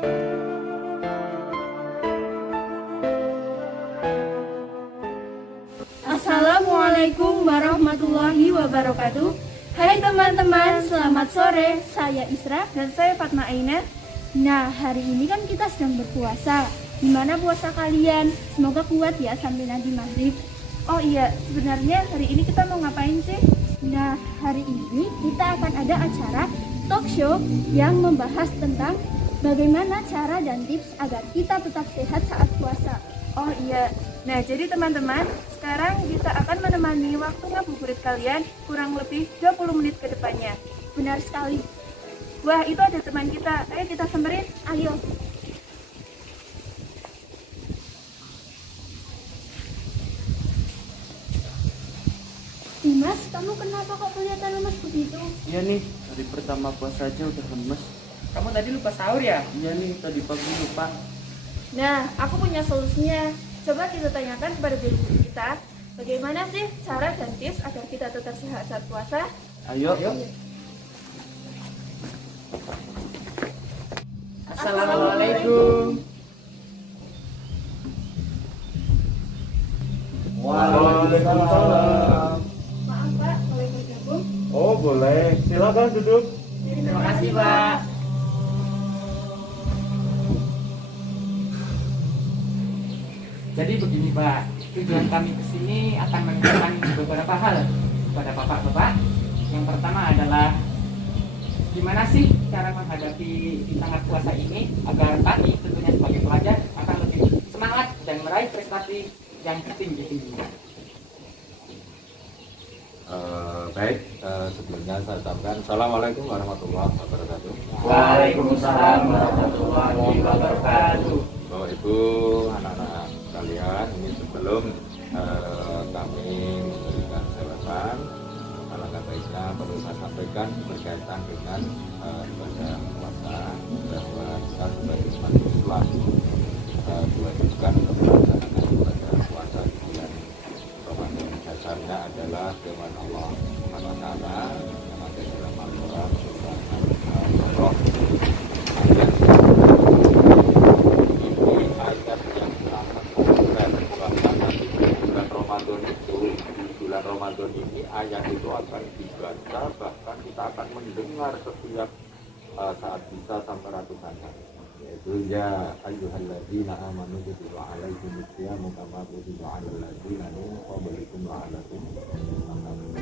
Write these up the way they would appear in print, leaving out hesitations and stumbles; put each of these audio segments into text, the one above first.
Assalamualaikum warahmatullahi wabarakatuh. Hai teman-teman, selamat sore. Saya Isra Dan saya Fatma Aina. Nah, hari ini kan kita sedang berpuasa. Gimana puasa kalian? Semoga kuat ya sampai nanti maghrib. Oh iya, sebenarnya hari ini kita mau ngapain sih? Nah, hari ini kita akan ada acara talk show yang membahas tentang bagaimana cara dan tips agar kita tetap sehat saat puasa. Oh iya, nah jadi teman-teman, sekarang kita akan menemani waktu ngabuburit kalian kurang lebih 20 menit ke depannya. Benar sekali. Wah, itu ada teman kita, ayo kita samperin. Ayo. Dimas, kamu kenapa kok kelihatan lemas begitu? Iya nih, hari pertama puasa aja udah lemes. Kamu tadi lupa sahur ya? Iya nih, tadi pagi lupa. Nah, aku punya solusinya. Coba kita tanyakan kepada guru kita, bagaimana sih cara dan tips agar kita tetap sehat saat puasa? Ayo. Assalamualaikum. Waalaikumsalam. Maaf Pak, boleh bergabung? Oh boleh, silakan duduk. Terima kasih, Pak. Jadi begini, Pak. Tujuan kami ke sini akan menunjukkan beberapa hal kepada Bapak-bapak. Yang pertama adalah gimana sih cara menghadapi di tengah puasa ini agar kami tentunya sebagai pelajar akan lebih semangat dan meraih prestasi yang tinggi-tinggi. Baik, sebelumnya saya ucapkan Assalamualaikum warahmatullahi wabarakatuh. Waalaikumsalam warahmatullahi wabarakatuh. Bapak Ibu, anak-anak sekalian, ini sebelum kami memberikan jawaban, alangkah baiknya perlu saya sampaikan berkaitan dengan ibadah puasa, bahwa kita sebagai umat Islam diwajibkan untuk melaksanakan ibadah puasa di bulan Ramadan. Dasarnya adalah firman Allah Subhanahu wa taala yang ada dalam Al-Qur'an surah Al-Baqarah ayat ini ayat yang sangat populer bahkan nanti di bulan Ramadan itu, di bulan Ramadan ini ayat itu akan dibaca, bahkan kita akan mendengar setiap saat bisa sampai ratusan kali, yaitu ya ayyuhalladzina amanu kutiba alaikumus syiyamu kama kutiba alal ladzina min qablikum la'allakum tattaqun.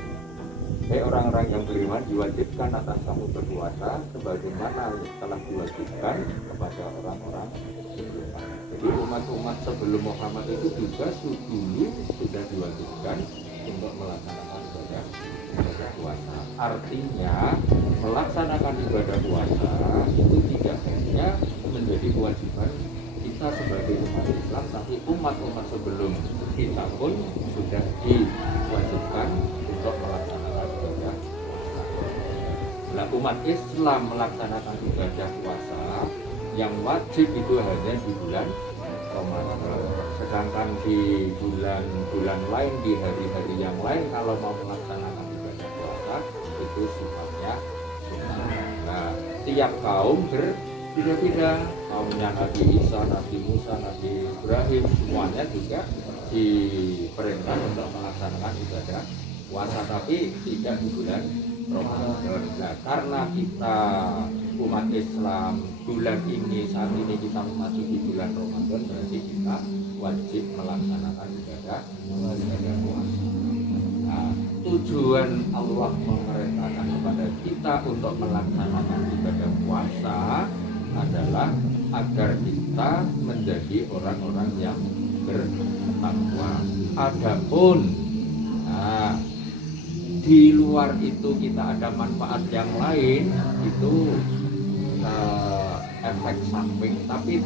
Hei orang-orang yang beriman, diwajibkan atas kamu berpuasa sebagaimana telah diwajibkan kepada orang-orang sebelumnya. Jadi umat-umat sebelum Muhammad itu juga dulu sudah diwajibkan untuk melaksanakan ibadah puasa. Artinya melaksanakan ibadah puasa itu tidak hanya menjadi kewajiban kita sebagai umat Islam, tapi umat-umat sebelum kita pun sudah diwajibkan untuk melaksanakan ibadah puasa. Nah, umat Islam melaksanakan ibadah puasa yang wajib itu hanya di bulan Ramadan. Sedangkan di bulan-bulan lain, di hari-hari yang lain, kalau mau melaksanakan ibadah puasa itu sifatnya sunnah. Nah, tiap kaum berbeda-beda. Kaumnya Nabi Isa, Nabi Musa, Nabi Ibrahim, semuanya juga diperintah untuk melaksanakan ibadah puasa, tapi tidak di bulan Ramadan. Nah, karena kita umat Islam bulan ini, saat ini kita memasuki bulan Ramadan, berarti kita wajib melaksanakan ibadah puasa. Nah, tujuan Allah memerintahkan kepada kita untuk melaksanakan ibadah puasa adalah agar kita menjadi orang-orang yang bertakwa. Adapun di luar itu kita ada manfaat yang lain, itu efek samping, tapi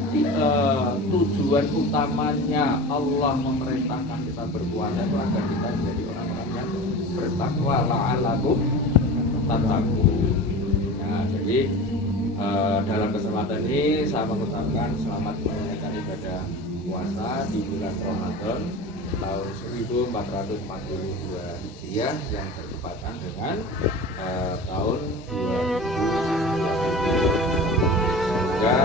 tujuan utamanya Allah memerintahkan kita berpuasa itu agar kita menjadi orang-orang yang bertakwa, la'allakum tattaqun. Nah, jadi dalam kesempatan ini saya mengucapkan selamat menunaikan ibadah puasa di bulan Ramadan tahun 1442 Hijriah yang bertepatan dengan tahun 2020. Semoga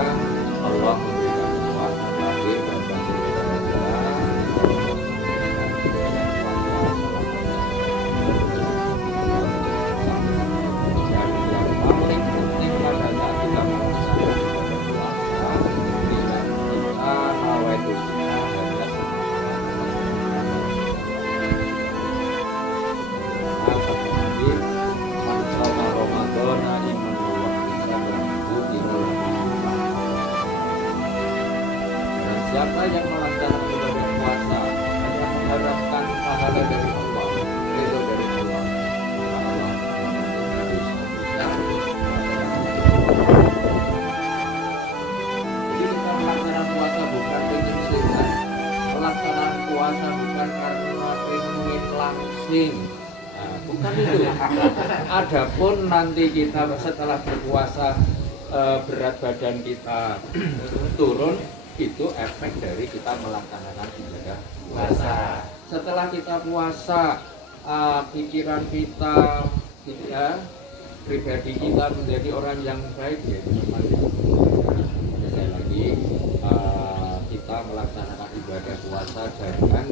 Allah memberikan kuasa lahir dan batin dan yang paling penting pada saat kita melaksanakan ibadah puasa, bila kita nawaitusnya hanya siapa yang melaksanakan ibadah puasa hanya mengharapkan pahala dari Allah, ridho dari Allah, maka Allah jadi kita melaksanakan puasa bukan ingin sehat, melaksanakan puasa bukan karena ingin langsing. Bukan itu. Adapun nanti kita setelah berpuasa berat badan kita turun, itu efek dari kita melaksanakan ibadah puasa. Setelah kita puasa, pikiran kita, pribadi kita menjadi orang yang baik, ya sekali lagi kita melaksanakan ibadah puasa jangan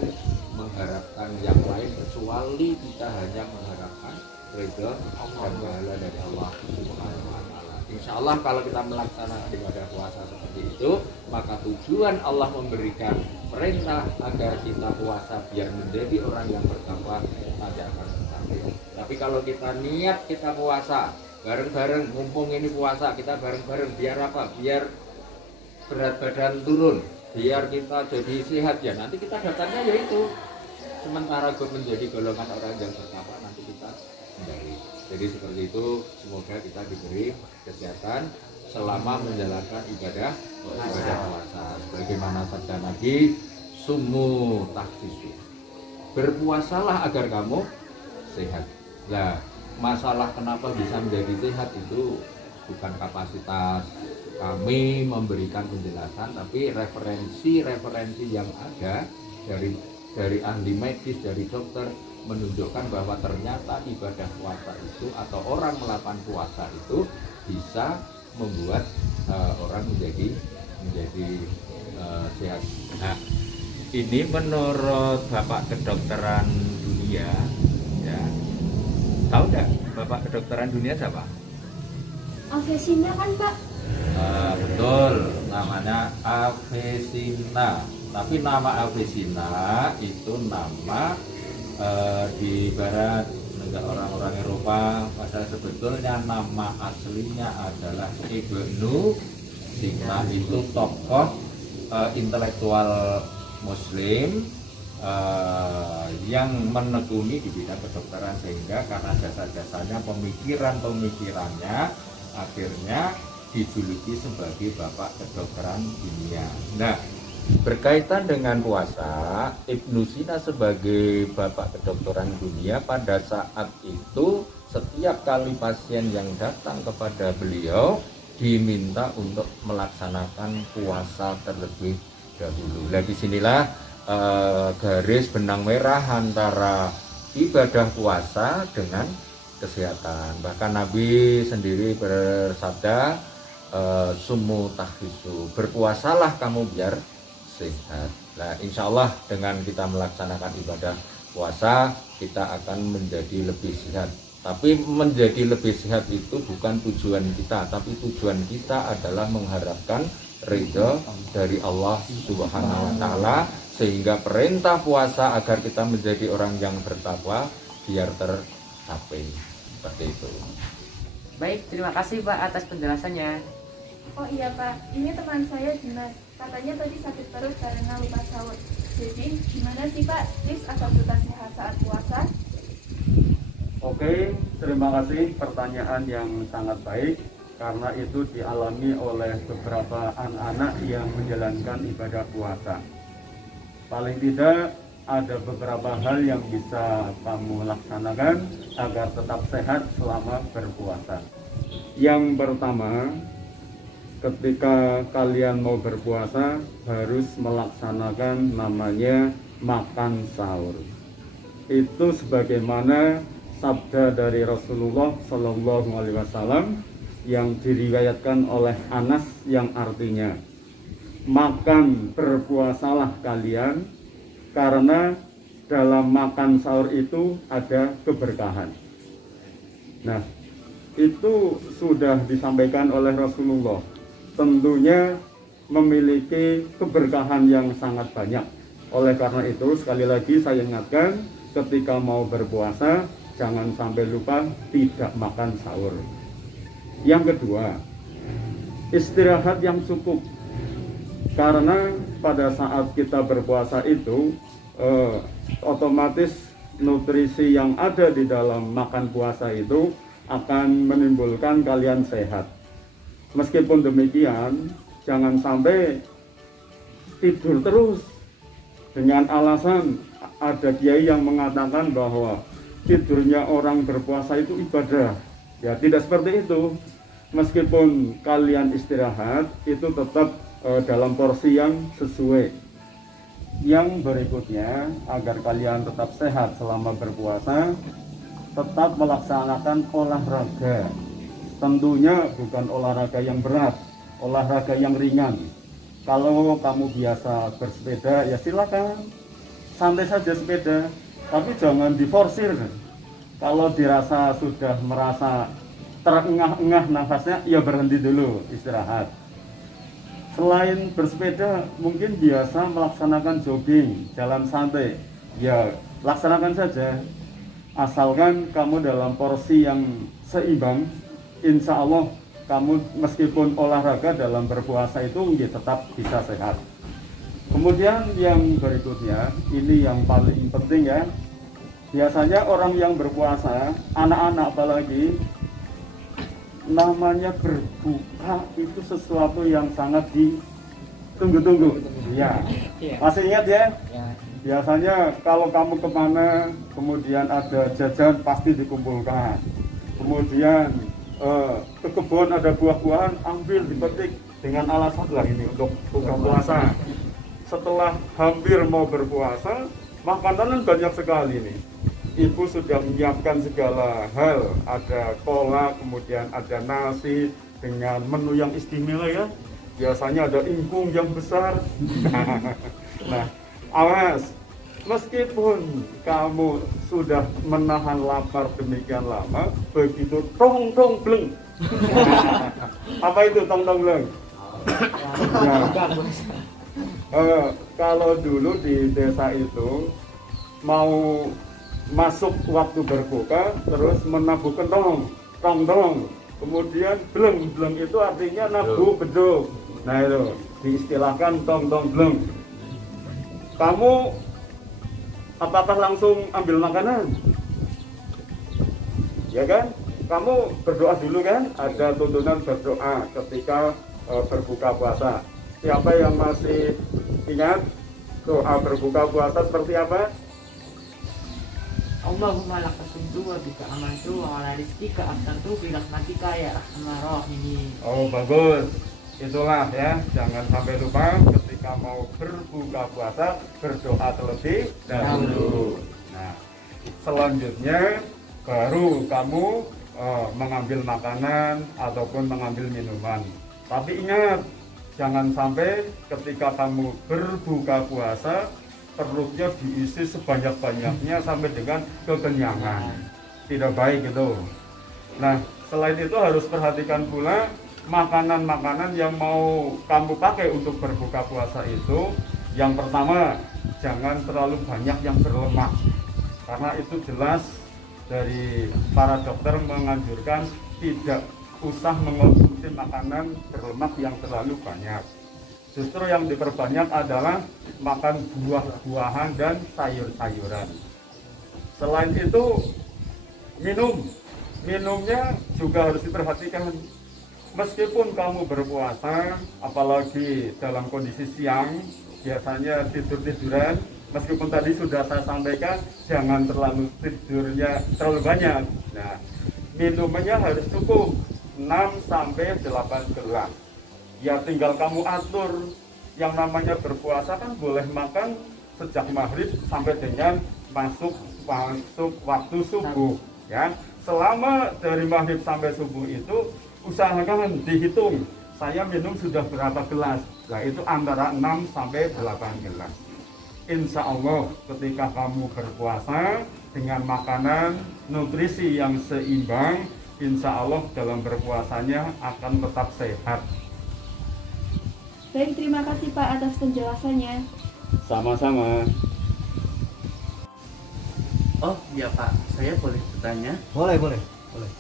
mengharapkan yang lain kecuali kita hanya mengharapkan ridho dan pahala dari Allah Subhanahu wa taala. Insyaallah kalau kita melaksanakan ibadah puasa seperti itu, maka tujuan Allah memberikan perintah agar kita puasa biar menjadi orang yang bertakwa pasti akan tercapai. Tapi kalau kita niat kita puasa bareng-bareng, mumpung ini puasa kita bareng-bareng, biar apa? Biar berat badan turun, biar kita jadi sehat, ya nanti kita dapatnya yaitu sementara menjadi golongan orang yang bertakwa, nanti kita hindari. Jadi seperti itu, semoga kita diberi kesehatan selama menjalankan ibadah puasa. Sebagaimana sabda Nabi, sumu tahfisu, berpuasalah agar kamu sehat. Nah, masalah kenapa bisa menjadi sehat itu bukan kapasitas kami memberikan penjelasan, tapi referensi yang ada dari ahli medis, dari dokter menunjukkan bahwa ternyata ibadah puasa itu atau orang melakukan puasa itu bisa membuat orang menjadi sehat. Nah, ini menurut Bapak Kedokteran Dunia, ya. Tahu nggak Bapak Kedokteran Dunia siapa? Avesina kan Pak? Betul, namanya Avesina. Tapi nama Avesina itu nama di barat orang-orang Eropa, padahal sebetulnya nama aslinya adalah Ibnu Sina. Itu tokoh intelektual Muslim yang menekuni di bidang kedokteran, sehingga karena jasa-jasanya, pemikirannya akhirnya dijuluki sebagai Bapak Kedokteran Dunia. Nah, berkaitan dengan puasa, Ibnu Sina sebagai Bapak Kedokteran Dunia pada saat itu setiap kali pasien yang datang kepada beliau diminta untuk melaksanakan puasa terlebih dahulu. Nah, disinilah garis benang merah antara ibadah puasa dengan kesehatan. Bahkan Nabi sendiri bersabda, sumu tahfisu, berpuasalah kamu biar sehat. Nah, insya Allah dengan kita melaksanakan ibadah puasa kita akan menjadi lebih sehat. Tapi menjadi lebih sehat itu bukan tujuan kita, tapi tujuan kita adalah mengharapkan ridho dari Allah Subhanahu wa taala, sehingga perintah puasa agar kita menjadi orang yang bertakwa biar tercapai. Seperti itu. Baik, terima kasih Pak atas penjelasannya. Oh iya Pak, ini teman saya Dimas. Katanya tadi sakit perut karena lupa sahur. Jadi gimana sih Pak tips agar tetap sehat saat puasa? Oke, terima kasih, pertanyaan yang sangat baik, karena itu dialami oleh beberapa anak-anak yang menjalankan ibadah puasa. Paling tidak ada beberapa hal yang bisa kamu laksanakan agar tetap sehat selama berpuasa. Yang pertama, ketika kalian mau berpuasa harus melaksanakan namanya makan sahur. Itu sebagaimana sabda dari Rasulullah Shallallahu Alaihi Wasallam yang diriwayatkan oleh Anas, yang artinya makan berpuasalah kalian, karena dalam makan sahur itu ada keberkahan. Nah, itu sudah disampaikan oleh Rasulullah, tentunya memiliki keberkahan yang sangat banyak. Oleh karena itu, sekali lagi saya ingatkan, ketika mau berpuasa jangan sampai lupa tidak makan sahur. Yang kedua, istirahat yang cukup, karena pada saat kita berpuasa itu otomatis nutrisi yang ada di dalam makan puasa itu akan menimbulkan kalian sehat. Meskipun demikian, jangan sampai tidur terus dengan alasan ada kiai yang mengatakan bahwa tidurnya orang berpuasa itu ibadah. Ya, tidak seperti itu. Meskipun kalian istirahat, itu tetap dalam porsi yang sesuai. Yang berikutnya, agar kalian tetap sehat selama berpuasa, tetap melaksanakan olahraga. Tentunya bukan olahraga yang berat, olahraga yang ringan. Kalau kamu biasa bersepeda, ya silakan, santai saja sepeda, tapi jangan diforsir. Kalau dirasa sudah merasa terengah-engah nafasnya, ya berhenti dulu, istirahat. Selain bersepeda, mungkin biasa melaksanakan jogging, jalan santai, ya laksanakan saja. Asalkan kamu dalam porsi yang seimbang, insya Allah kamu meskipun olahraga dalam berpuasa itu tetap bisa sehat. Kemudian yang berikutnya, ini yang paling penting ya. Biasanya orang yang berpuasa, anak-anak apalagi, namanya berbuka itu sesuatu yang sangat ditunggu-tunggu. Ya, masih ingat ya? Biasanya kalau kamu kemana, kemudian ada jajan pasti dikumpulkan. Kemudian ke kebun ada buah-buahan, ambil dipetik dengan alasan lah ini untuk buka puasa. Setelah hampir mau berpuasa, makanan banyak sekali nih. Ibu sudah menyiapkan segala hal, ada kolak, kemudian ada nasi dengan menu yang istimewa ya. Biasanya ada ingkung yang besar. Nah, awas, meskipun kamu sudah menahan lapar demikian lama, begitu tong bleng. Apa itu tong bleng? Kalau dulu di desa itu mau masuk waktu berbuka, terus menabuh kentong, tong, kemudian bleng itu artinya nabuh beduk. Nah itu diistilahkan tong bleng. Kamu apakah langsung ambil makanan? Ya kan? Kamu berdoa dulu kan? Ada tuntunan berdoa ketika berbuka puasa. Siapa yang masih ingat doa berbuka puasa seperti apa? Allahumma lakasuntu wa bika amantu wa ala rizkika aftantu birahmatika ya arhamar rahimin. Oh bagus, itulah ya, jangan sampai lupa ketika mau berbuka puasa berdoa terlebih dahulu. Nah, selanjutnya baru kamu mengambil makanan ataupun mengambil minuman. Tapi ingat, jangan sampai ketika kamu berbuka puasa perutnya diisi sebanyak-banyaknya sampai dengan kekenyangan. Tidak baik itu. Nah, selain itu harus perhatikan pula makanan-makanan yang mau kamu pakai untuk berbuka puasa itu. Yang pertama, jangan terlalu banyak yang berlemak, karena itu jelas dari para dokter menganjurkan tidak usah mengonsumsi makanan berlemak yang terlalu banyak. Justru yang diperbanyak adalah makan buah-buahan dan sayur-sayuran. Selain itu, minumnya juga harus diperhatikan. Meskipun kamu berpuasa, apalagi dalam kondisi siang, biasanya tidur-tiduran, meskipun tadi sudah saya sampaikan, jangan terlalu tidurnya terlalu banyak. Nah, minumannya harus cukup 6-8 gelas. Ya tinggal kamu atur. Yang namanya berpuasa kan boleh makan sejak maghrib sampai dengan masuk waktu subuh ya. Selama dari maghrib sampai subuh itu usahakan dihitung saya minum sudah berapa gelas? Nah, itu antara 6 sampai 8 gelas. Insya Allah ketika kamu berpuasa dengan makanan nutrisi yang seimbang, insya Allah dalam berpuasanya akan tetap sehat. Baik, terima kasih Pak atas penjelasannya. Sama-sama. Oh ya Pak, saya boleh bertanya? Boleh.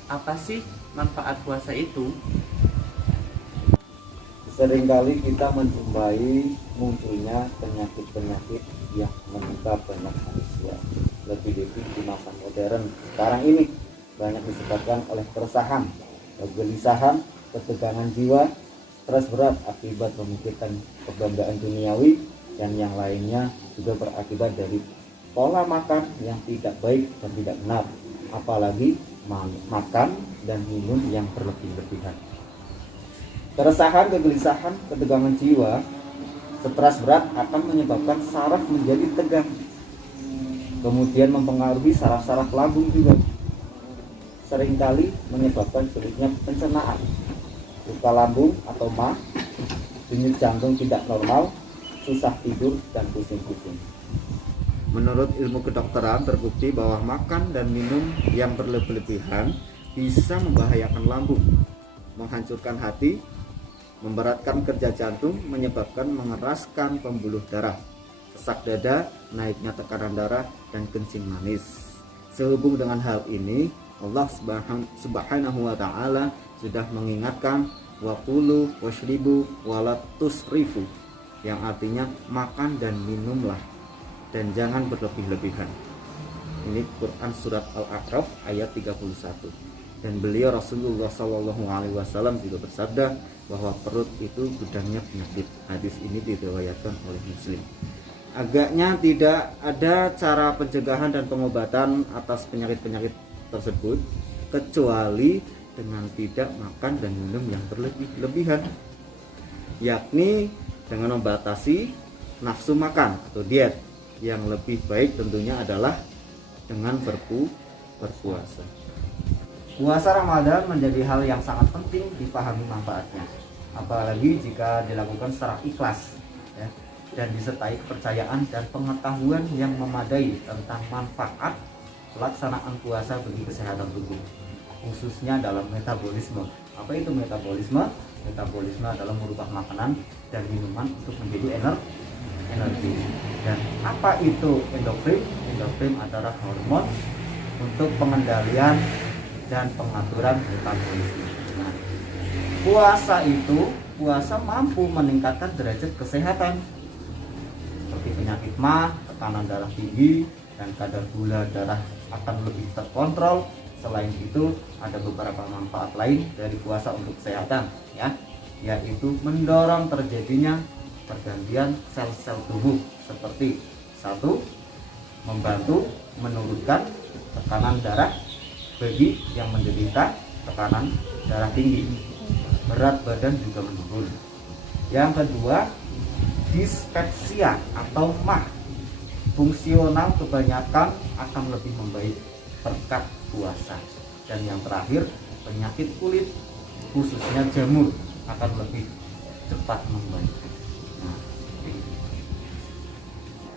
Apa sih manfaat puasa itu? Seringkali kita menjumpai munculnya penyakit-penyakit yang menimpa banyak manusia. Lebih-lebih di masa modern sekarang ini banyak disebabkan oleh keresahan, kegelisahan, ketegangan jiwa, stres berat akibat memikirkan kebanggaan duniawi, dan yang lainnya juga berakibat dari pola makan yang tidak baik dan tidak benar, apalagi makan dan minum yang berlebih-lebihan. Keresahan, kegelisahan, ketegangan jiwa, stres berat akan menyebabkan saraf menjadi tegang, kemudian mempengaruhi saraf-saraf lambung juga, seringkali menyebabkan sulitnya pencernaan, luka lambung atau MA, denyut jantung tidak normal, susah tidur, dan pusing-pusing. Menurut ilmu kedokteran terbukti bahwa makan dan minum yang berlebihan bisa membahayakan lambung, menghancurkan hati, memberatkan kerja jantung, menyebabkan mengeraskan pembuluh darah, sesak dada, naiknya tekanan darah, dan kencing manis. Sehubung dengan hal ini, Allah Subhanahu wa Ta'ala sudah mengingatkan waqulu washribu wala tusrifu, yang artinya makan dan minumlah dan jangan berlebih-lebihan. Ini Quran surat Al-A'raf ayat 31. Dan beliau Rasulullah SAW juga bersabda bahwa perut itu gudangnya penyakit. Hadis ini diriwayatkan oleh Muslim. Agaknya tidak ada cara pencegahan dan pengobatan atas penyakit-penyakit tersebut kecuali dengan tidak makan dan minum yang berlebihan, yakni dengan membatasi nafsu makan atau diet. Yang lebih baik tentunya adalah dengan berpuasa. Puasa Ramadan menjadi hal yang sangat penting dipahami manfaatnya, apalagi jika dilakukan secara ikhlas ya, dan disertai kepercayaan dan pengetahuan yang memadai tentang manfaat pelaksanaan puasa bagi kesehatan tubuh, khususnya dalam metabolisme. Apa itu metabolisme? Metabolisme adalah merubah makanan dan minuman untuk menjadi energi. Dan apa itu endorfin? Endorfin adalah hormon untuk pengendalian dan pengaturan metabolisme. Nah, puasa mampu meningkatkan derajat kesehatan seperti penyakit MA, tekanan darah tinggi, dan kadar gula darah akan lebih terkontrol. Selain itu, ada beberapa manfaat lain dari puasa untuk kesehatan, yaitu mendorong terjadinya pergantian sel-sel tubuh seperti 1. Membantu menurunkan tekanan darah bagi yang menderita tekanan darah tinggi, berat badan juga menurun. Yang kedua, dispepsia atau MA, fungsional kebanyakan akan lebih membaik berkat puasa. Dan yang terakhir, penyakit kulit khususnya jamur akan lebih cepat membaik.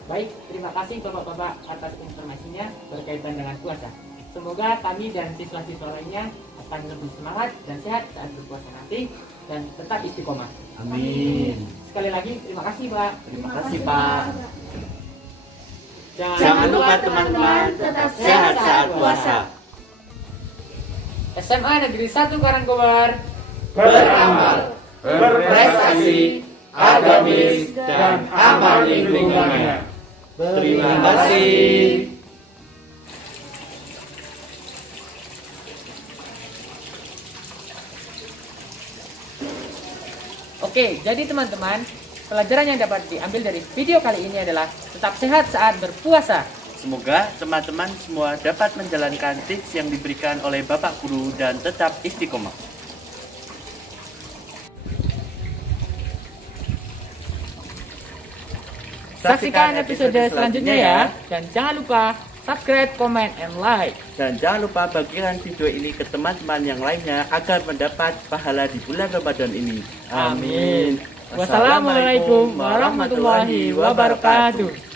Baik, terima kasih Bapak-Bapak atas informasinya berkaitan dengan puasa. Semoga kami dan siswa-siswa lainnya akan lebih semangat dan sehat saat berpuasa nanti dan tetap istiqomah. Amin. Sekali lagi terima kasih Pak. Terima kasih Pak. Jangan lupa teman-teman tetap sehat saat puasa. SMA Negeri 1 Karangkobar Beramal, berprestasi, agamis, dan amal lingkungannya. Terima kasih. Oke, jadi teman-teman, pelajaran yang dapat diambil dari video kali ini adalah tetap sehat saat berpuasa. Semoga teman-teman semua dapat menjalankan tips yang diberikan oleh Bapak Guru dan tetap istiqomah. Saksikan episode selanjutnya ya. Dan jangan lupa subscribe, comment, and like. Dan jangan lupa bagikan video ini ke teman-teman yang lainnya agar mendapat pahala di bulan Ramadan ini. Amin. Wassalamualaikum warahmatullahi wabarakatuh.